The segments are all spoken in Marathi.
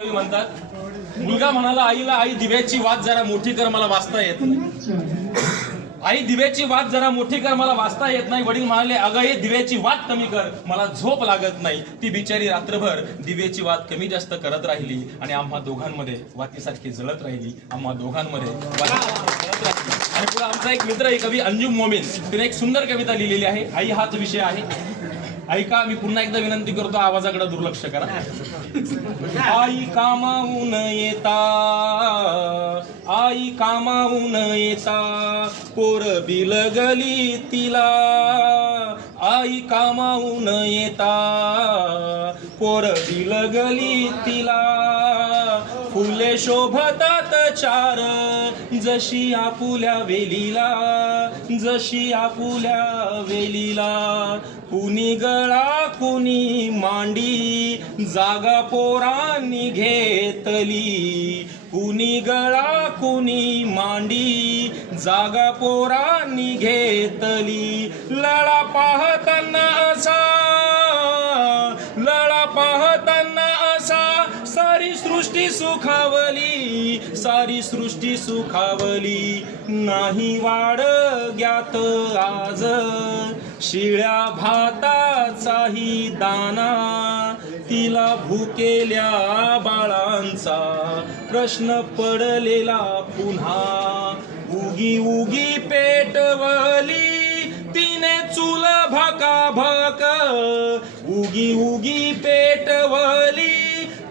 म्हणतात मुलगा म्हणाला आईला, आई दिव्याची वात जरा मोठी कर, मला वाचता येत नाही. आई दिव्याची वात जरा मोठी कर, मला वाचता येत नाही. वडील म्हणाले अगं हे दिव्याची वात कमी कर, मला झोप लागत नाही. ती बिचारी रात्रभर दिव्याची वात कमी जास्त करत राहिली आणि आम्हा दोघांमध्ये वातीसारखी जळत राहिली. आम्हा दोघांमध्ये जळत राहिली. आणि पुढे आमचा एक मित्र आहे कवी अंजुम मोमीन, तिने एक सुंदर कविता लिहिलेली आहे. आई हाच विषय आहे. ऐका, मी पुन्हा एकदा विनंती करतो, आवाजाकडे दुर्लक्ष करा. आई कामावून येता, आई कामावून येता, पोर बिलगली तिला. आई कामावून येता, पोर बिलगली तिला. फुले शोभतात चार, जशी आपुल्या वेलीला, जशी आपुल्या वेलीला. कुणी गळा कुणी मांडी, जागा पोरांनी घेतली. कुणी गळा कुणी मांडी, जागा पोरांनी घेतली. लळा पाहताना असा, लळा पाहताना असा, सारी सृष्टी सुखावली, सारी सृष्टी सुखावली. नाही वाडग्यात आज शिळ्या भाताचाही दाना, तिला भुकेल्या बाळांचा प्रश्न पडलेला पुन्हा. उगी उगी पेटवली तिने चूल भकाभक, उगी उगी पेटवली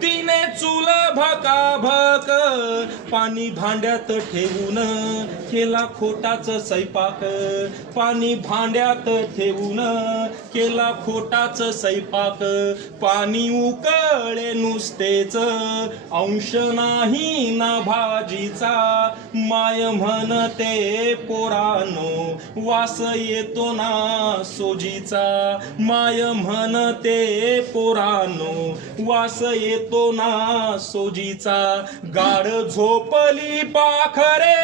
तिने चूल भकाभक. पाणी भांड्यात ठेवून केला खोटाच स्वयंपाक, पाणी भांड्यात ठेवून केला खोटाच स्वयंपाक. पाणी उकळे नुसतेच, अंश नाही ना भाजीचा. माय म्हणते पोरानो, वास येतो ना सोजीचा. माय म्हणते पोरानो, वास येतो ना सोजीचा. गाढ झोपली पाखरे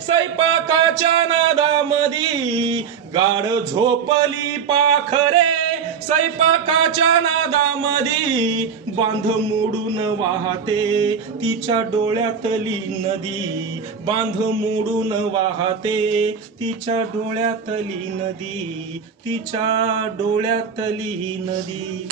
स्वयंपाकाच्या नादामधी, गाढ झोपली पाखरे स्वयंपाकाच्या नादामधी. बांध मोडून वाहते तिच्या डोळ्यातली नदी, बांध मोडून वाहते तिच्या डोळ्यातली नदी, तिच्या डोळ्यातली नदी.